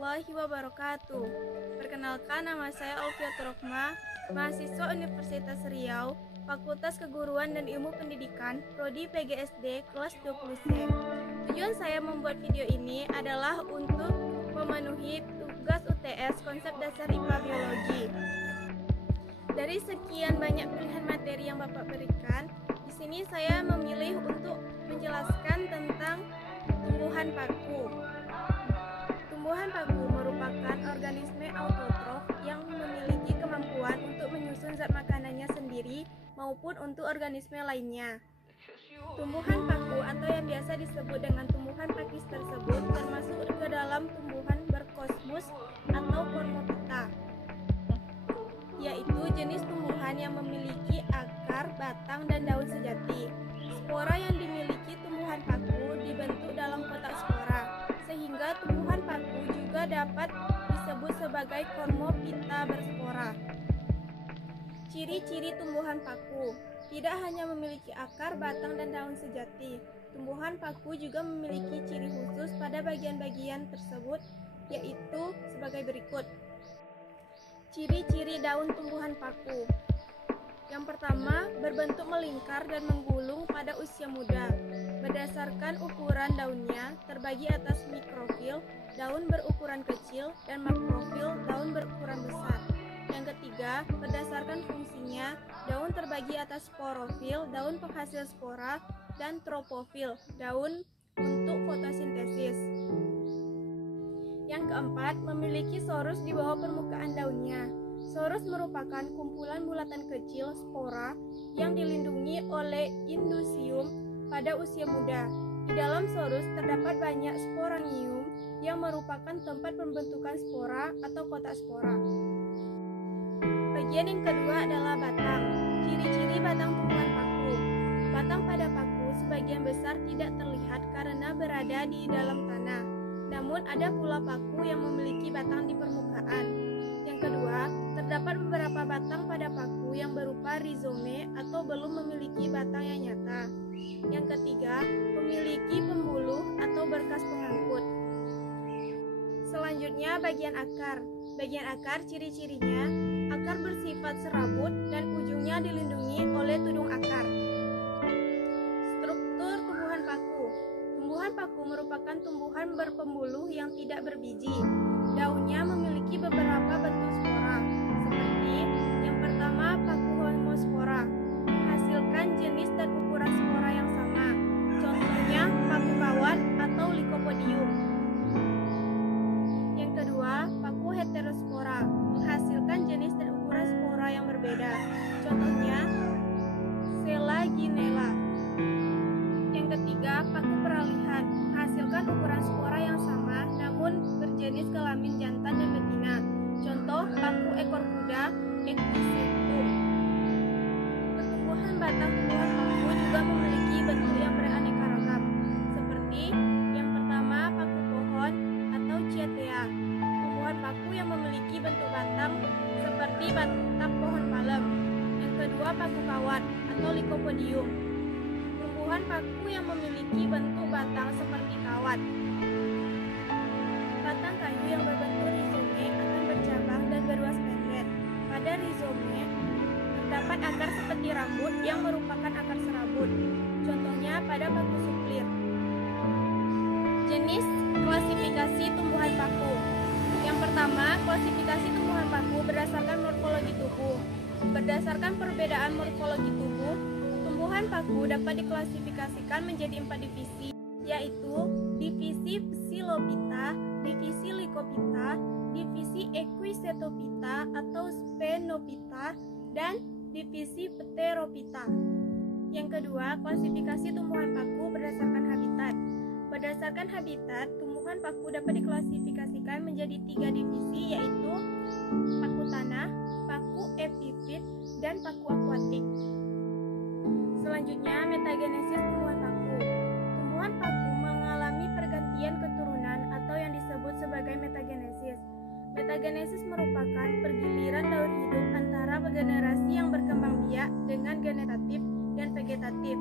warahmatullahi wabarakatuh. Perkenalkan, nama saya Alfiatur Rohmah, mahasiswa Universitas Riau, Fakultas Keguruan dan Ilmu Pendidikan, Prodi PGSD kelas 20C. Tujuan saya membuat video ini adalah untuk memenuhi tugas UTS konsep dasar IPA Biologi. Dari sekian banyak pilihan materi yang Bapak berikan, di sini saya memilih untuk menjelaskan tentang tumbuhan paku. Tumbuhan paku merupakan organisme autotrof yang memiliki kemampuan untuk menyusun zat makanannya sendiri maupun untuk organisme lainnya. Tumbuhan paku atau yang biasa disebut dengan tumbuhan pakis tersebut termasuk ke dalam tumbuhan berkosmus atau Cormopita, yaitu jenis tumbuhan yang memiliki akar, batang, dan daun sejati. Spora yang dimiliki tumbuhan paku dibentuk dalam kotak spora, sehingga tumbuhan paku juga dapat disebut sebagai Cormopita berspora. Ciri-ciri tumbuhan paku: tidak hanya memiliki akar, batang, dan daun sejati, tumbuhan paku juga memiliki ciri khusus pada bagian-bagian tersebut, yaitu sebagai berikut. Ciri-ciri daun tumbuhan paku. Yang pertama, berbentuk melingkar dan menggulung pada usia muda. Berdasarkan ukuran daunnya, terbagi atas mikrofil, daun berukuran kecil, dan makrofil, daun berukuran besar. Yang ketiga, berdasarkan fungsinya, daun terbagi atas sporofil, daun penghasil spora, dan tropofil, daun untuk fotosintesis. Yang keempat, memiliki sorus di bawah permukaan daunnya. Sorus merupakan kumpulan bulatan kecil spora yang dilindungi oleh indusium pada usia muda. Di dalam sorus terdapat banyak sporangium yang merupakan tempat pembentukan spora atau kotak spora. Bagian yang kedua adalah batang. Ciri-ciri batang tumbuhan paku. Batang pada paku sebagian besar tidak terlihat karena berada di dalam tanah. Namun ada pula paku yang memiliki batang di permukaan. Yang kedua, terdapat beberapa batang pada paku yang berupa rizome atau belum memiliki batang yang nyata. Yang ketiga, memiliki pembuluh atau berkas pengangkut. Selanjutnya, bagian akar. Bagian akar ciri-cirinya, akar bersifat serabut dan ujungnya dilindungi oleh tudung akar. Struktur tumbuhan paku. Tumbuhan paku merupakan tumbuhan berpembuluh yang tidak berbiji. Daunnya memiliki beberapa bentuk spora, seperti yang pertama paku homospora, menghasilkan jenis dan ukuran spora yang sama. Contohnya paku kawat atau Lycopodium. Yang kedua, paku heterospora, menghasilkan jenis dan ukuran spora yang berbeda. Contohnya Selaginella. Yang ketiga, paku peralihan, menghasilkan ukuran spora yang sama namun berjenis kelamin jantan dan betina. Contoh paku ekor kuda, Equisetum. Pertumbuhan batang tumbuhan paku juga memiliki bentuk yang beraneka ragam, seperti yang pertama paku pohon atau Cyathea. Tumbuhan paku yang memiliki bentuk batang seperti batang pohon palem. Yang kedua paku kawat atau Lycopodium. Tumbuhan paku yang memiliki bentuk batang seperti kawat. Batang kayu yang berbentuk rizome akan bercabang dan beruas pendek. Pada rizome terdapat akar seperti rambut yang merupakan akar serabut. Contohnya pada paku suplir. Jenis klasifikasi tumbuhan paku. Yang pertama, klasifikasi tumbuhan paku berdasarkan morfologi tubuh. Berdasarkan perbedaan morfologi tubuh, tumbuhan paku dapat diklasifikasikan menjadi 4 divisi, yaitu divisi Psilopita, divisi Lycopita, divisi Equisetopita atau Sphenopita, dan divisi Pteropita. Yang kedua, klasifikasi tumbuhan paku berdasarkan habitat. Berdasarkan habitat, tumbuhan paku dapat diklasifikasikan menjadi 3 divisi, yaitu paku tanah, paku epifit, dan paku akuatik. Selanjutnya, metagenesis tumbuhan paku. Tumbuhan paku mengalami pergantian keturunan atau yang disebut sebagai metagenesis. Metagenesis merupakan pergiliran daur hidup antara generasi yang berkembang biak dengan generatif dan vegetatif.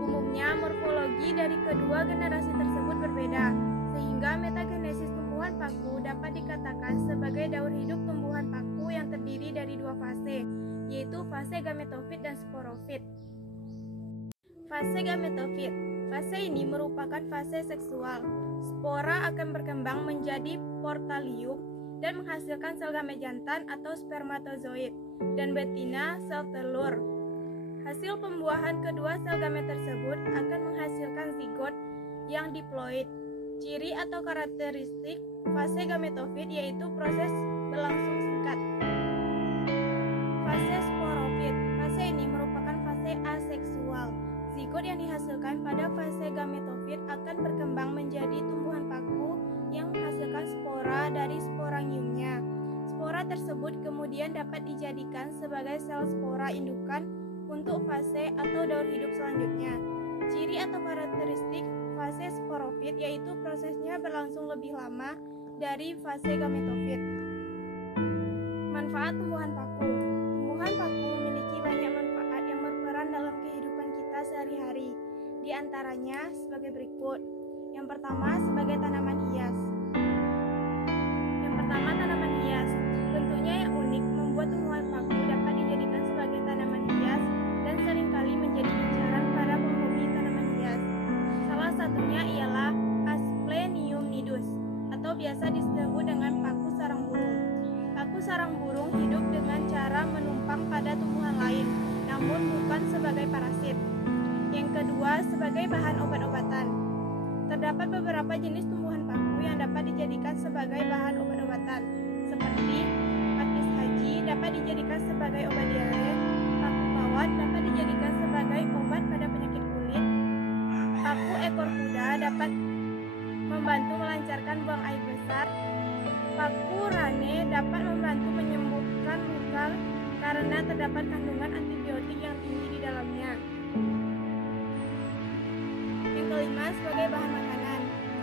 Umumnya morfologi dari kedua generasi tersebut berbeda, sehingga metagenesis tumbuhan tumbuhan paku dapat dikatakan sebagai daur hidup tumbuhan paku yang terdiri dari dua fase, yaitu fase gametofit dan sporofit. Fase gametofit. Fase ini merupakan fase seksual. Spora akan berkembang menjadi portalium dan menghasilkan sel gamet jantan atau spermatozoid, dan betina sel telur. Hasil pembuahan kedua sel gamet tersebut akan menghasilkan zigot yang diploid. Ciri atau karakteristik fase gametofit yaitu proses berlangsung singkat. Fase sporofit. Fase ini merupakan fase aseksual. Zigot yang dihasilkan pada fase gametofit akan berkembang menjadi tumbuhan paku yang menghasilkan spora dari sporangiumnya. Spora tersebut kemudian dapat dijadikan sebagai sel spora indukan untuk fase atau daur hidup selanjutnya. Ciri atau karakteristik fase sporofit yaitu prosesnya berlangsung lebih lama dari fase gametofit. Manfaat tumbuhan paku. Tumbuhan paku memiliki banyak manfaat yang berperan dalam kehidupan kita sehari-hari. Di antaranya sebagai berikut. Yang pertama, sebagai tanaman hias. Yang pertama, tanaman hias. Bentuknya yang unik membuat tumbuhan paku dapat dijadikan sebagai tanaman hias dan seringkali menjadi incaran para penghobi tanaman hias. Salah satunya ialah Asplenium nidus atau biasa disebut dengan paku sarang burung. Paku sarang burung hidup dengan cara menumpang pada tumbuhan lain, namun bukan sebagai parasit. Yang kedua, sebagai bahan obat-obatan. Terdapat beberapa jenis tumbuhan paku yang dapat dijadikan sebagai bahan obat-obatan, seperti pakis haji dapat dijadikan sebagai obat diare, paku kawat dapat dijadikan sebagai obat pada penyakit kulit, paku ekor kuda dapat membantu melancarkan buang air besar, paku rane dapat membantu menyembuhkan luka karena terdapat kandungan antibiotik yang tinggi di dalamnya. Yang kelima, sebagai bahan makanan.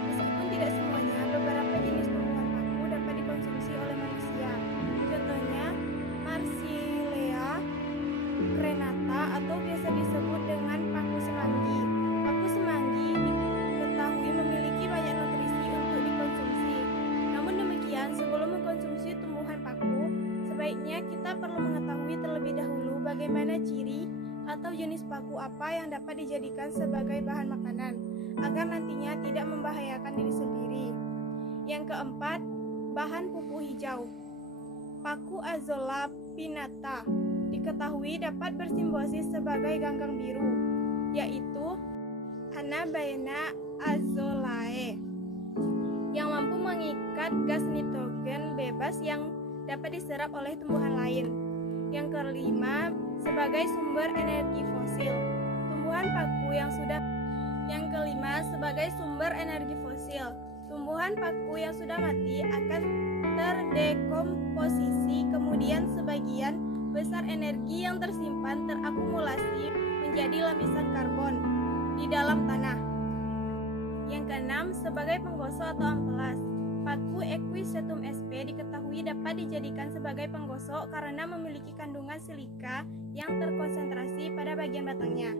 Meskipun tidak semuanya, beberapa jenis tumbuhan paku dapat dikonsumsi oleh manusia. Contohnya, Marsilea crenata atau biasa disebut dengan paku semanggi. Paku semanggi diketahui memiliki banyak nutrisi untuk dikonsumsi. Namun demikian, sebelum mengkonsumsi tumbuhan paku, sebaiknya kita perlu mengetahui terlebih dahulu bagaimana ciri atau jenis paku apa yang dapat dijadikan sebagai bahan makanan, agar nantinya tidak membahayakan diri sendiri. Yang keempat, bahan pupuk hijau. Paku Azolla pinnata diketahui dapat bersimbiosis sebagai ganggang biru, yaitu Anabaena azolae, yang mampu mengikat gas nitrogen bebas yang dapat diserap oleh tumbuhan lain. Yang kelima, sebagai sumber energi fosil. Yang kelima, sebagai sumber energi fosil. Tumbuhan paku yang sudah mati akan terdekomposisi, kemudian sebagian besar energi yang tersimpan terakumulasi menjadi lapisan karbon di dalam tanah. Yang keenam, sebagai penggosok atau amplas. Paku Equisetum sp diketahui dapat dijadikan sebagai penggosok karena memiliki kandungan silika yang terkonsentrasi pada bagian batangnya.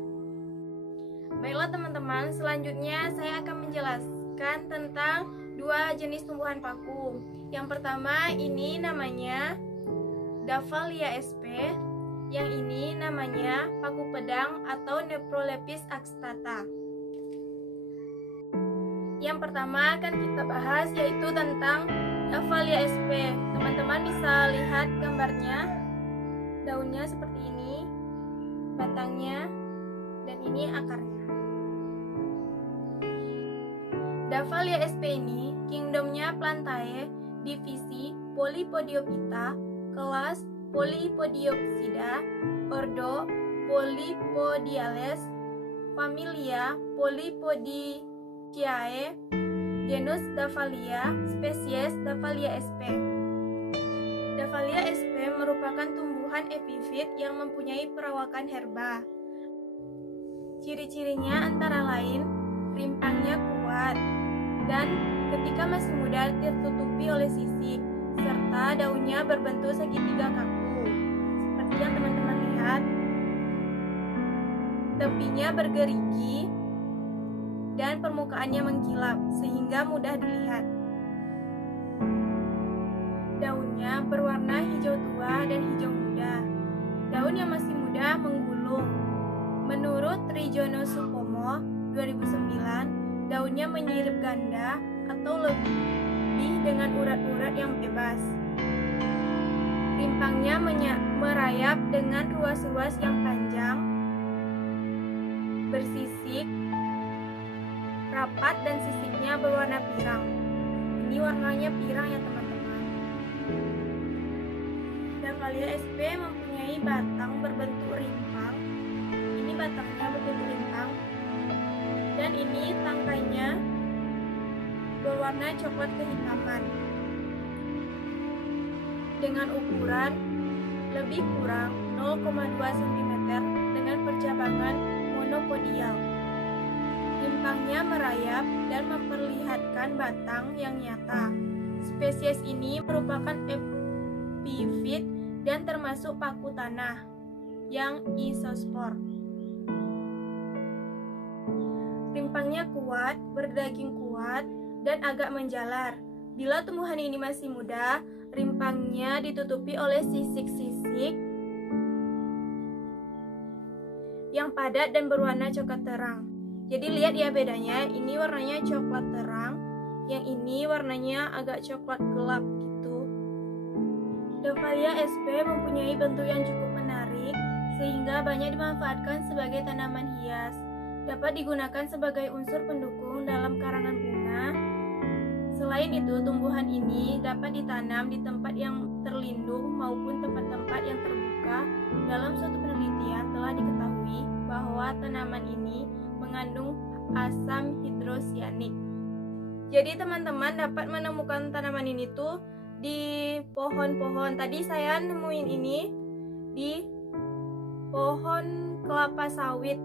Baiklah teman-teman, selanjutnya saya akan menjelaskan tentang dua jenis tumbuhan paku. Yang pertama ini namanya Davallia sp, yang ini namanya paku pedang atau Neprolepis axtata. Yang pertama akan kita bahas yaitu tentang Davallia sp. Teman-teman bisa lihat gambarnya. Daunnya seperti ini, batangnya, dan ini akarnya. Davallia sp ini kingdomnya Plantae, divisi Polypodiophyta, kelas Polypodiopsida, ordo Polypodiales, familia Polypodiaceae, genus Davallia, spesies Davallia sp. Davallia sp merupakan tumbuhan epifit yang mempunyai perawakan herba. Ciri-cirinya antara lain rimpangnya kuat dan ketika masih muda tertutupi oleh sisik, serta daunnya berbentuk segitiga kaku. Seperti yang teman-teman lihat, tepinya bergerigi dan permukaannya mengkilap sehingga mudah dilihat. dan hijau muda. Daun yang masih muda menggulung. Menurut Trijono Supomo 2009, daunnya menyirip ganda atau lebih dengan urat-urat yang bebas. Rimpangnya merayap dengan ruas-ruas yang panjang, bersisik, rapat, dan sisiknya berwarna pirang. Ini warnanya pirang ya teman-teman. Dahlia sp mempunyai batang berbentuk rimpang. Ini batangnya berbentuk rimpang. Dan ini tangkainya berwarna coklat kehitaman. Dengan ukuran lebih kurang 0,2 cm dengan percabangan monopodial. Rimpangnya merayap dan memperlihatkan batang yang nyata. Spesies ini merupakan epifit dan termasuk paku tanah yang isospor. Rimpangnya kuat, berdaging kuat, dan agak menjalar. Bila tumbuhan ini masih muda, rimpangnya ditutupi oleh sisik-sisik yang padat dan berwarna coklat terang. Jadi lihat ya bedanya, ini warnanya coklat terang, yang ini warnanya agak coklat gelap gitu. Dahlia sp mempunyai bentuk yang cukup menarik sehingga banyak dimanfaatkan sebagai tanaman hias. Dapat digunakan sebagai unsur pendukung dalam karangan bunga. Selain itu, tumbuhan ini dapat ditanam di tempat yang terlindung maupun tempat-tempat yang terbuka. Dalam suatu penelitian telah diketahui bahwa tanaman ini mengandung asam hidrosianik. Jadi teman-teman dapat menemukan tanaman ini tuh di pohon-pohon. Tadi saya nemuin ini di pohon kelapa sawit.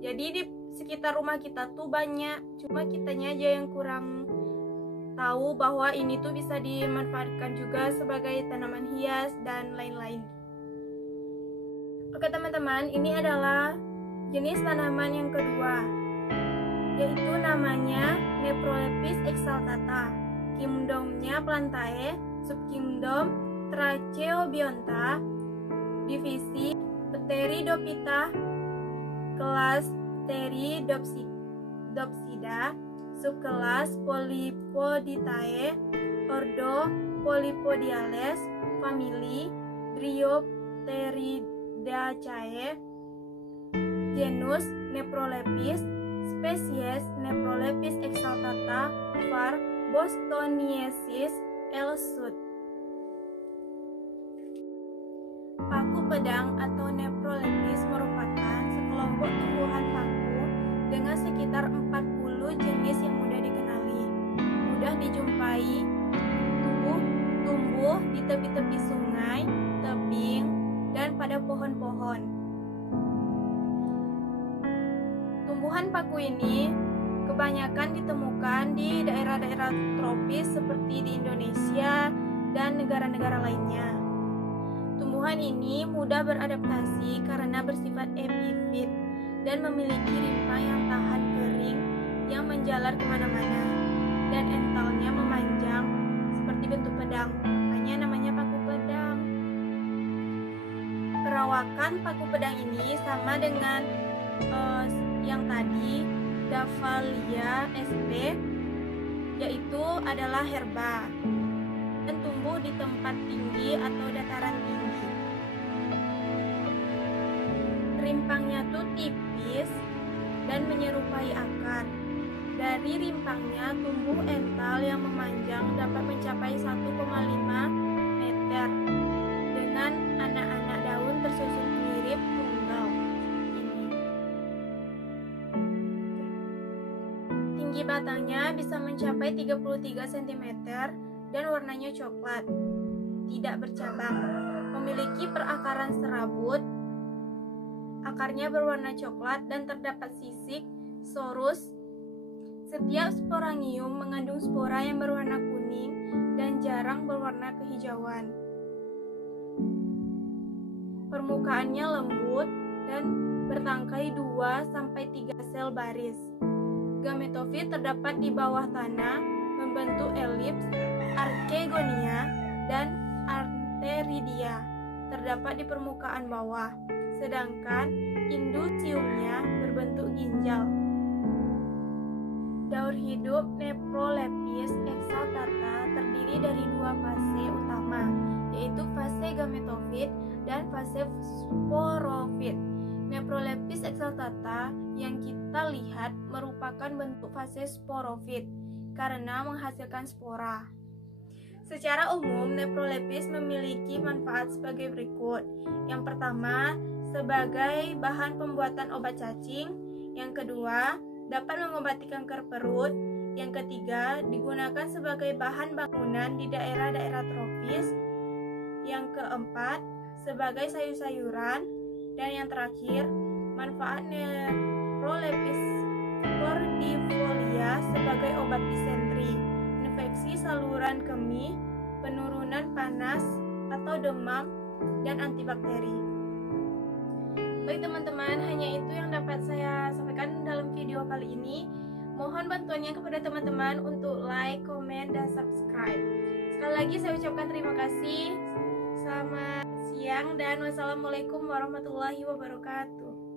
Jadi di sekitar rumah kita tuh banyak, cuma kitanya aja yang kurang tahu bahwa ini tuh bisa dimanfaatkan juga sebagai tanaman hias dan lain-lain. Oke teman-teman, ini adalah jenis tanaman yang kedua, yaitu namanya Neprolepis exaltata. Kingdomnya Plantae, subkingdom Tracheobionta, divisi Pteridophyta, kelas Pteridopsida, subkelas Polypoditae, ordo Polypodiales, famili Dryopteridaceae, genus Neprolepis, spesies Neprolepis exaltata var. Bostoniensis L. Sud. Paku pedang atau Neprolepis merupakan sekelompok tumbuhan paku dengan sekitar 40 jenis yang mudah dikenali. Mudah dijumpai, tumbuh di tepi-tepi sungai, tebing, dan pada pohon-pohon. Tumbuhan paku ini kebanyakan ditemukan di daerah-daerah tropis seperti di Indonesia dan negara-negara lainnya. Tumbuhan ini mudah beradaptasi karena bersifat epifit dan memiliki rimpang yang tahan kering yang menjalar kemana-mana dan entalnya memanjang seperti bentuk pedang, makanya namanya paku pedang. Perawakan paku pedang ini sama dengan yang tadi, Dahlia sp, yaitu adalah herba dan tumbuh di tempat tinggi atau dataran tinggi. Rimpangnya tuh tipis dan menyerupai akar. Dari rimpangnya tumbuh ental yang memanjang dapat mencapai 1,5 meter dengan anak-anak daun tersusun mirip tunggal. Tinggi batangnya bisa mencapai 33 cm dan warnanya coklat, tidak bercabang, memiliki perakaran serabut, akarnya berwarna coklat dan terdapat sisik, sorus. Setiap sporangium mengandung spora yang berwarna kuning dan jarang berwarna kehijauan. Permukaannya lembut dan bertangkai 2-3 sel baris. Gametofit terdapat di bawah tanah, membentuk elips, arkegonia, dan pteridia terdapat di permukaan bawah, sedangkan indusiumnya berbentuk ginjal. Daur hidup Nephrolepis exaltata terdiri dari dua fase utama, yaitu fase gametofit dan fase sporofit. Nephrolepis exaltata yang kita lihat merupakan bentuk fase sporofit karena menghasilkan spora. Secara umum, Nephrolepis memiliki manfaat sebagai berikut. Yang pertama, sebagai bahan pembuatan obat cacing. Yang kedua, dapat mengobati kanker perut. Yang ketiga, digunakan sebagai bahan bangunan di daerah-daerah tropis. Yang keempat, sebagai sayur-sayuran. Dan yang terakhir, manfaat Nephrolepis cordifolia sebagai obat disentri, infeksi saluran kemih, penurunan panas atau demam, dan antibakteri. Baik teman-teman, hanya itu yang dapat saya sampaikan dalam video kali ini. Mohon bantuannya kepada teman-teman untuk like, komen, dan subscribe. Sekali lagi saya ucapkan terima kasih. Selamat siang dan wassalamualaikum warahmatullahi wabarakatuh.